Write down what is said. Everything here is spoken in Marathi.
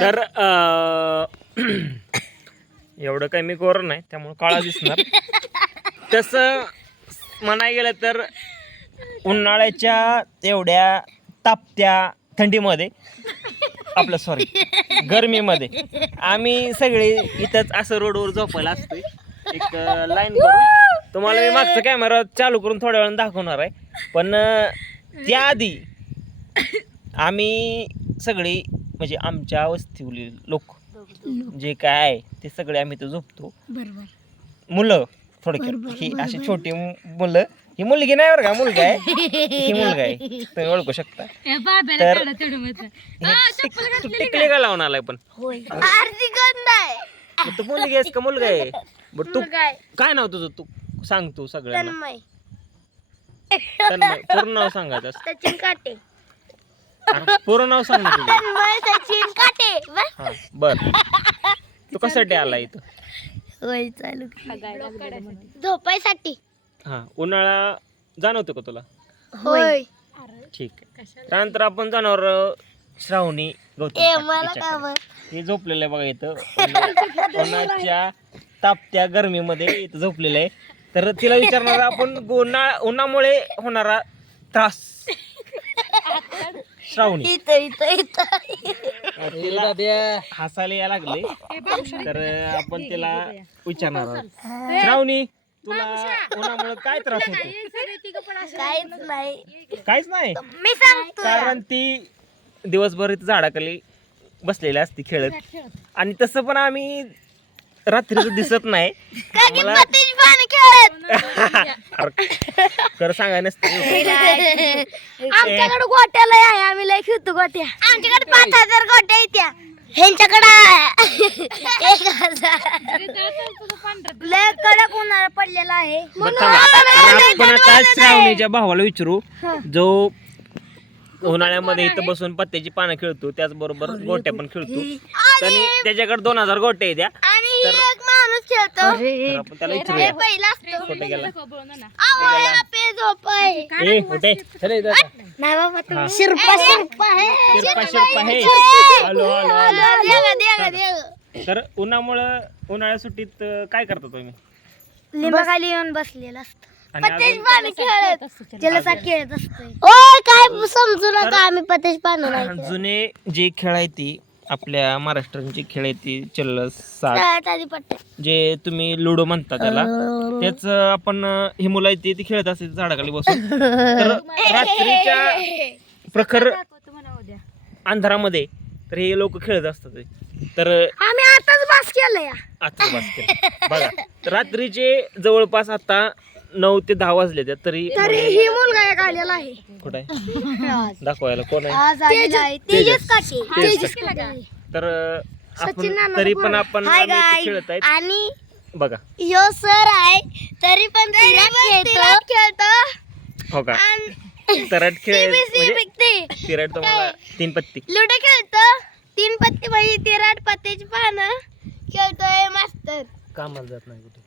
तर एवढं काही मी कोर नाही त्यामुळे काळा दिसणार. तसं म्हणाय गेलं तर उन्हाळ्याच्या एवढ्या तापत्या थंडीमध्ये आपलं सॉरी गरमीमध्ये आम्ही सगळे इथंच असं रोडवर झोपायला असतोय एक लाईन करून. तुम्हाला मी मागचा कॅमेरा चालू करून थोड्या वेळानं दाखवणार आहे. पण त्याआधी आम्ही सगळी म्हणजे आमच्या वस्तीवरील लोक जे काय आहे ते सगळे आम्ही तर झोपतो. मुलं थोडक्यात ही अशी छोटी मुलं, ही मुलगी नाही बरं का, मुलगा आहे, ही मुलगा आहे, तुम्ही ओळखू शकता. तर तू टिकली का लावून आलाय पण तू मुलगी आहेस का मुलगा आहे? बरं तू काय नाव तुझं तू सांग, तू सगळ्यांना तन्मय पूर्ण नाव सांगायचं असतं. सचिन काटे. पूर्ण नाव सांग ना तुझं. तन्मय सचिन काटे. हा बर. तू कशासाठी आला इथं? होय चालू झोपायसाठी. हा उन्हाळा जाणवतो का तुला? होय. ठीक आहे. त्यानंतर आपण जाणार श्रावणी गौतम हे झोपलेलं आहे बघा इथं उन्हाच्या तापत्या गरमीमध्ये इथं झोपलेलं आहे. तर तिला विचारणार आपण उन्हामुळे होणारा त्रास. श्रावणी तिला हसायला यायला लागले तर आपण तिला विचारणार आहोत. श्रावणी तुला उन्हामुळे काय त्रास होतो? काहीच नाही. मी सांगतो कारण ती दिवसभर इथं झाडाखाली बसलेली असते खेळत. आणि तसं पण आम्ही रात्रीच दिसत नाही खरं सांगाय नसतं. आमच्याकडे गोट्याला आहे, आम्ही लय खेळतो गोट्या. आमच्याकडे 5000 गोट्या येत्या, ह्यांच्याकडे 1000. लय कडक उन्हाळा पडलेला आहे. आपण आता श्रावणीच्या भावाला विचारू जो उन्हाळ्यामध्ये इथं बसून पत्त्याची पानं खेळतो, त्याचबरोबर गोट्या पण खेळतो. आणि त्याच्याकडे 2000 गोट्या येत्या. आणि एक माणूस खेळतो, आपण त्याला विचारूया पहिला असतो. कुठे गेला? झोपाय ए कुठे? नाही बाबा, शिरपा शिरपा हे. Hello hello hello. तर उन्हाळ्या सुट्टीत काय करता तुम्ही? लिंबाखाली येऊन बसलेला असतो, आणि पत्तेच अजून? पाणी खेळत जलसा खेळत असतोय. ओय काय समजू नका, आम्ही पत्तेच पाणी नाही. जुने जे खेळ आहे ती आपल्या महाराष्ट्रांची खेळ आहे ती चल्लस सात, खेळत आधी पत्ते. जे तुम्ही लुडो म्हणता त्याला, तेच आपण ही मुलं आहेत ती खेळत असते झाडाखाली बसून. तर रात्रीच्या प्रखर अंधारामध्ये तर हे लोक खेळत असतात. तर आम्ही आताच बास केलंय. आता बास्केट बघा, तर रात्रीचे जवळपास आता 9 ते 10 वाजले त्या तरी ही मुलगा एक आलेला आहे. कुठं आहे दाखवायला? कोण आहे? आज आलेला आहे तेजस काटे. तेजस काटे. तर आपण तरी पण आपण आम्ही इथे खेळत आहेत आणि बघा. यो सर आहे तरी पण खेळतो. हो का? तरट खेळ म्हणजे तिरट तुम्हाला 3 पत्ती लुडो खेळतो. 3 पत्ती म्हणजे 13 पत्त्याची पानं खेळतोय मास्तर. कामाला जात नाही कुठे.